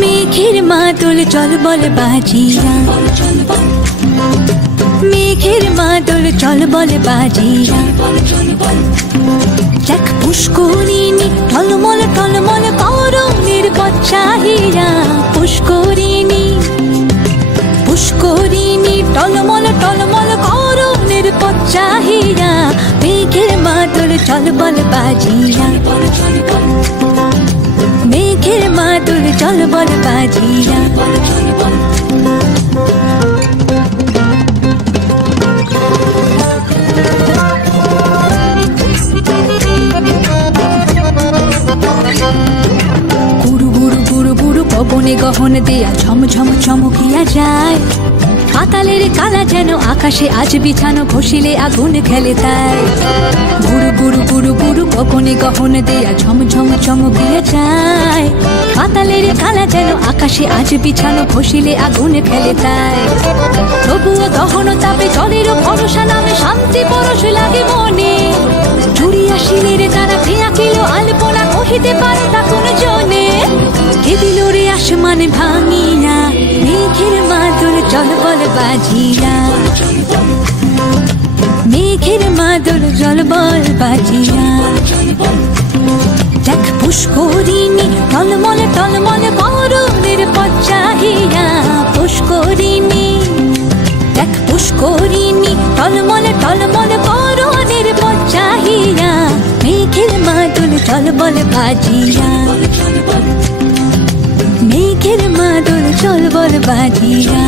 মেঘের মাদল চল বল বাজিরা, মেঘের মাদল চল বল বাজিরা। দেখ পুষ্করিণী টলমল টলমল করণের পথ চাহিয়া, পুষ্করিণী পুষ্করিণী টলমল টলমল করণের পথ চাহিয়া। মেঘের মাদল চল বল বাজিরা, মেঘের মাদল চল বল বাজিরা। গুরু গুরু গুরু গুরু পবনে গহন দেয়া ঝমঝম চমকিয়া যায়। পাতালের কালা যেন আকাশে আজ বিছানো, ঘষিলে আগুন খেলে তাই। গুরু গুরু গুরু গুরু পবনে গহন দেয়া ঝমঝম চমকিয়া যায়। পাতালের কালা যেন আকাশে আজ বিছানো, ঘষিলে আগুন খেলে তাই। তবুও গহন তাপে জলের ভরসা নামে শান্তি পরশ লাগে মনে। জুড়িয়া শিলের তারা ফেয়া কিল আলপনা, কহিতে পারে তা কোন জনে। কে দিল রে আসমান ভাঙিয়া, মেঘের মাদল চল বল বাজিরা, মেঘের মাদল চল বল বাজিরা। দেখ পুষ্করিণী টলমল টলমল করণের পথ চাহিয়া, পুষ্করিণী দেখ পুষ্করিণী টলমল টলমল করণের পথ চাহিয়া। মেঘের মাদল চল বল বাজিরা, মেঘের মাদল চল বল বাজিরা।